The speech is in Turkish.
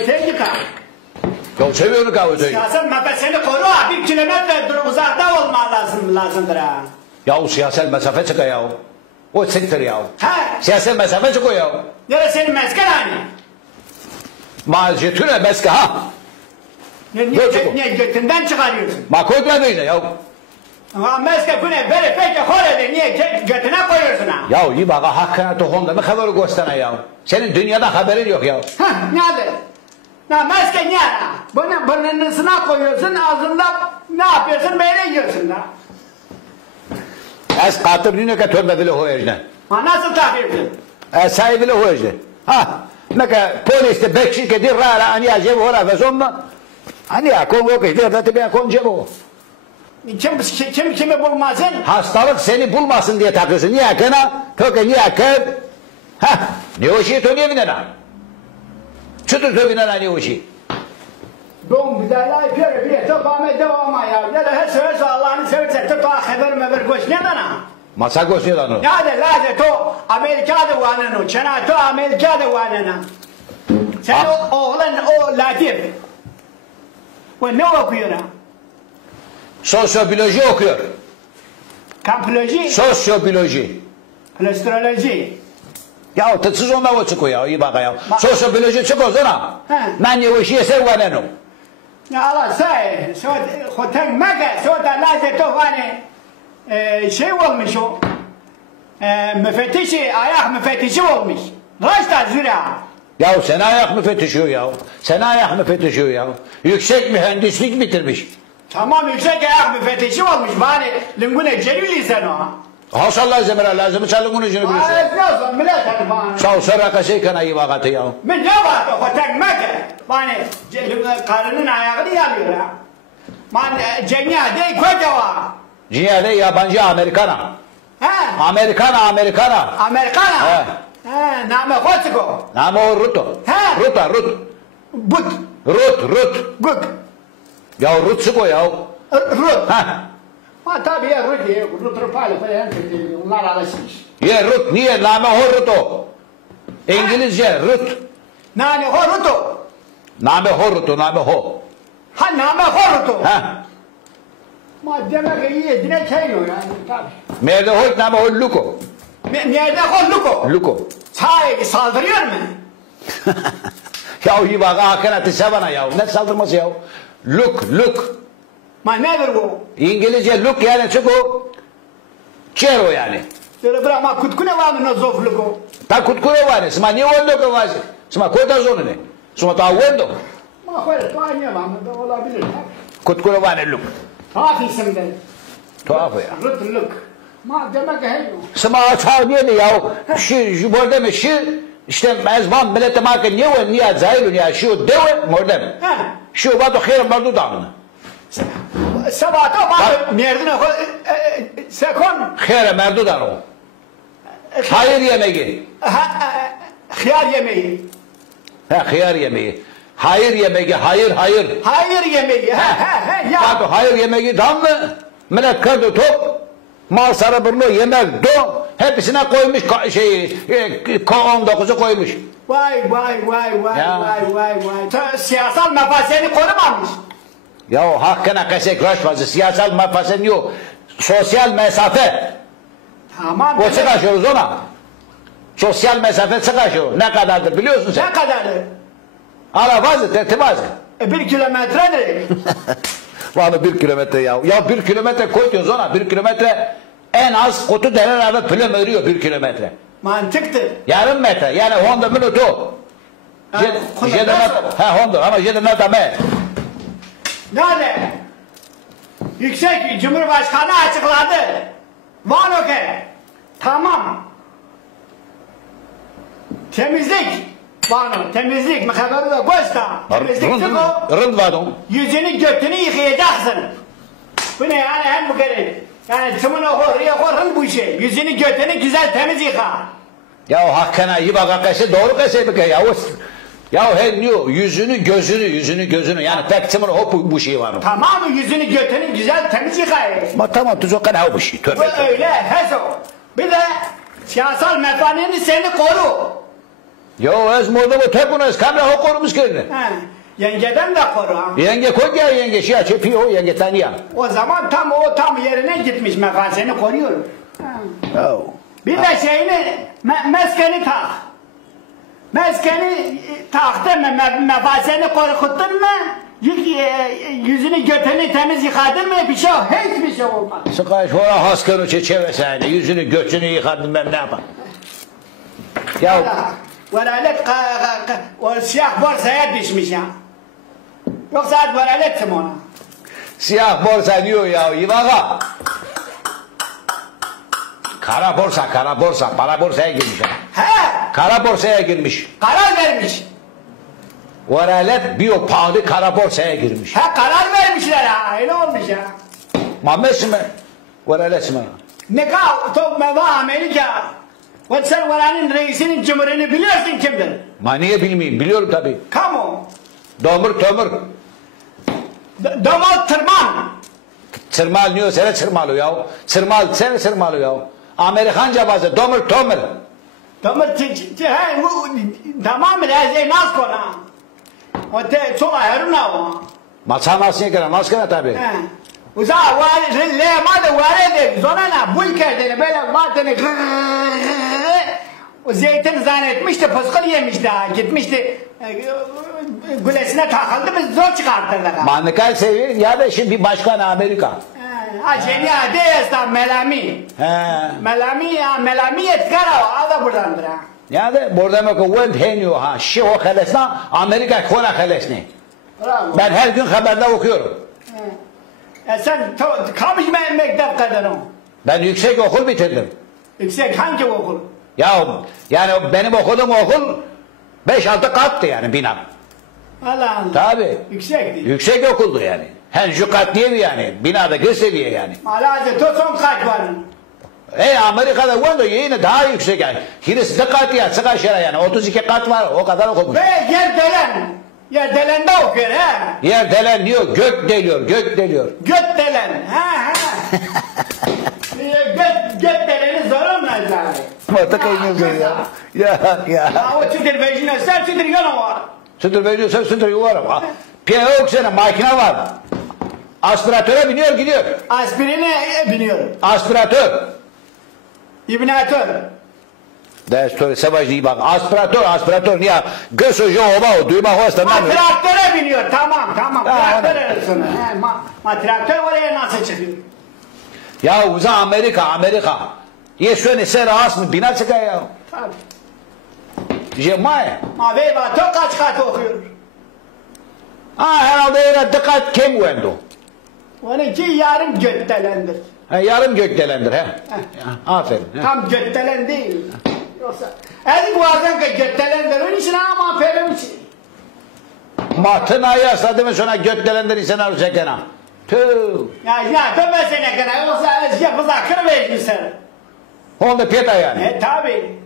Eteği yıka. Ya seviyorum kahve. Siyasal mesafeni koru ha. 1 kilometre uzakta lazımdır ha. Ya o siyasal mesafe çıkıyor ya. O siktir ya. He. Siyasal mesafe çıkıyor ya. Nere senin mesken hani? Mazetüne meske ha. Niye götünden çıkarıyorsun? Ma koyma böyle ya. Ama meske bu ne? Böyle peki hor niye götüne koyuyorsun ha? Ya iyi bak hakkına tohumda mı haberi gösterene ya. Senin dünyada haberin yok ya. Hah nerede? Ya meske niye ha? Bunu burnuna koyuyorsun ağzında ne yapıyorsun böyle yiyorsun da. Ez katır dünya ka törbe bile hoyajne. Ha nasıl takıyorsun? Ez sahibi bile hoyajne. Ha. Meka polis de bekşi ke dir rara aniya cebu hora ve zomma. Aniya Kongo ke dir da tibe kon cebu. Kimi bulmasın? Hastalık seni bulmasın diye takıyorsun. Niye kana? Toke niye kır? Ha. Ne o şey to niye binena? Çıtır to binena ne o şey? Doğum güzelliği yapıyor bir devam ya. Ya da her söylese Allah'ını seversen to haber koş ne dana? Masa gösteriyor lan o. Ya da lazım to Amerika'da vanen o. Çana to Amerika'da vanen. Sen oğlan o Latif. O ne okuyor ha? Sosyobiyoloji okuyor. Kampoloji? Sosyobiyoloji. Kolesteroloji. Ya tıtsız onda o çıkıyor ya iyi bak ya. Sosyobiyoloji çıkıyor sana. Ben ne o işi sevmeden o. Ya Allah say. Hotel Mekka. Sonra lazım to vanen. Şey olmuş o. Müfettişi, ayak müfettişi olmuş. Raşta züra. Ya sen ayak müfettişiyor ya. Sen ayak müfettişiyor ya. Yüksek mühendislik bitirmiş. Tamam yüksek ayak müfettişi olmuş. Bari lingune celili sen o. Haşallah zemre lazım. Çalın bunu şunu biliyorsun. Yazıyorsun millet hadi bana. Sağ sonra kasayı kana iyi bakatı ya. Ben ne var o hotel Mekka. Bani karının ayağını yalıyor ha. Man cengiade kocawa. Ciğerde yabancı Amerikana. He? Amerikana. Amerikana. He, name Hotiko. Nama o Ruto. He? Rut. But. Rut. Guk. Ya Rut sıkıyor ya. Rut. Ha. Ma tabii ya Rut rupayla falan onlar alışmış. Ye Rut niye? Nama o Ruto. İngilizce Rut. Nane Horuto. Nama o Ruto. Nama o. Ha name Horuto. Ha. Ma demek iyi dine çayıyor yani tabii. Merde hoyt nama o Luko. Nerede Horuto? Luko. Sahi saldırıyor mu? Ya iyi bak hakanatı sevana ya. Ne saldırması ya? Look. Ma nedir bu? İngilizce look yani çık o. Çero yani. Şöyle bırakma kutkune var mı nozofluko? Ta kutkure var. Sma niye oldu ki var? Sma koyda zonu ne? Sma ta oldu. Ma böyle tuhaf var mı? Olabilir. Kutkure var ne look. Tuhaf isimden. Tuhaf ya. Rutluk. Ma demek ki hey. Sma açar niye ya? Şu burada mı şu? İşte mezban millete marka niye o niye zahir niye şu deve mordem. Şu vato khir mardu dağını. Sabahta bak merdine sekon. Khir mardu dağını. Hayır yemeği. Hıyar yemeği. Ha khiyar yemeği. Hayır yemeği. Hayır. Hayır yemeği. Ya. Vato hayır yemeği damlı. Millet kırdı top. Mal sarı yemek do. Hepsine koymuş K19'u koymuş. Vay. Siyasal mefaseni korumamış. Ya hakkına kesek raşmazı. Siyasal mefasen yok. Sosyal mesafe. Tamam. O çıkaşıyoruz ona. Sosyal mesafe çıkaşıyor. Ne kadardır biliyorsun sen? Ne kadardır? Ala vazı tertibazı. 1 kilometredir. Vallahi 1 kilometre ya. Ya 1 kilometre koyuyoruz ona. 1 kilometre en az kutu denen eve plüm örüyor 1 kilometre. Mantıktır. Yarım metre. Yani 10 minutu. Honda ama jedenata me. Nerede? Yüksek Cumhurbaşkanı açıkladı. Var okey. Tamam. Temizlik. Var temizlik. Mekaberi de göster. Temizlik o. Rınd vadon. Yüzünü götünü yıkayacaksın. Bu ne yani hem bu kere. Yani tımını oraya korun bu işi. Yüzünü götünü güzel temiz yıka. Ya hakkına iyi bak hakikati doğru kese bir kere ya. Ya her diyor yüzünü gözünü yani tek tımını hop bu şey var. Tamam mı yüzünü götünü güzel temiz yıkayın. Ma tamam tuzokkan ha bu şey. Bu öyle heso. Bir de siyasal mefaneni seni koru. Yo ez morda bu tek bunu ez kamera korumuz kendini. He. Yengeden de koru ha. Yenge koy ya yenge şey açıp o yenge tanıyan. O zaman tam yerine gitmiş mefazeni koruyor. Oh. Bir de şeyini meskeni tak. Meskeni taktın mı mefazeni korkuttun mu? Yüzünü götünü temiz yıkadın mı bir şey hiçbir şey olmaz. Sıkay sonra haskını çevreseydi yüzünü götünü yıkadın ben ne yapayım? Ya veralet o siyah borsaya düşmüş ya. Yoksa veralettim ona. siyah borsa diyor ya Yıvaga. Kara borsa para borsaya girmiş. He. Kara borsaya girmiş. Karar vermiş. Veralet bir pahalı kara borsaya girmiş. He karar vermişler ha. Öyle olmuş ya. Mahmet mi? Veralet mi? Nikah top meva Amerika. Ve sen veranın reisinin cumhurunu biliyorsun kimdir? Ma niye bilmeyeyim? Biliyorum tabii. Kamu. Domur tomur. Donald Tırman. Çırmal diyor sene çırmalı ya. Çırmal sene çırmalı ya. Amerikanca bazı domur tomur. Tamam tamam rezil nas kona. O te çok ayrına o. Maça nasıl yıkana? Nasıl yıkana tabii. Uza var le madde var de zonana bul kerdene böyle madde o zeytin zannetmişti pıskıl yemişti gitmişti gülesine takıldı biz zor çıkartırdık. Manlıkay seviyor ya da şimdi bir başkan Amerika. Aceni ade esta Melami. Melami etkara ada buradandır ha. Ya da burada mı ko web heniyor ha. Şi o kalesna Amerika kona kalesni. Ben her gün haberde okuyorum. Sen kamış mektep kadar o. Ben yüksek okul bitirdim. Yüksek hangi okul? Ya yani benim okuduğum okul 5-6 kattı yani binam. Allah Allah. Tabii. Yüksekti. Yüksek okuldu yani. Hem şu kat diye yani. Binadaki seviye yani. Malazı toson kaç var? Amerika'da vurdu yine daha yüksek yani. Hirisi de kat ya sık aşağı yani. 32 kat var o kadar okumuş. Ve yer delende okuyor ha. Yer delen diyor gök deliyor göt delen. Ha. Göt deleni zor mu zaten? Mata kaynıyor ya. Ya. O çıtır vecine ser çıtır yana var. Sütür veriyorsa sütür yuvarım. Piye yok sana makine var. Aspiratöre biniyor gidiyor. Aspirine biniyor. Aspiratör. İbnatör. Ders savaş değil bak. Aspiratör niye? Göz hoca o duyma hosta. Traktöre biniyor tamam. Traktör arasına. Traktör oraya nasıl çıkıyor? Ya uza Amerika. Ye şöyle ser ağız mı bina çıkıyor ya. Tabii. Cemay. Ma beyva to kaç kat okuyor? Herhalde yine dikkat kim vendo. Onunki yarım gökdelendir. Yarım gökdelendir he. Aferin. Tam gökdelen değil. Yoksa ezik vardan ki gökdelendir. Onun için ama aferin için. Matın ayı asladı mı sonra gökdelendir insan alacak yana. Tüh. Ya dönmesene kadar. Yoksa ezik yapıza kırmayız mı sen? Onda piyeta yani. Tabii.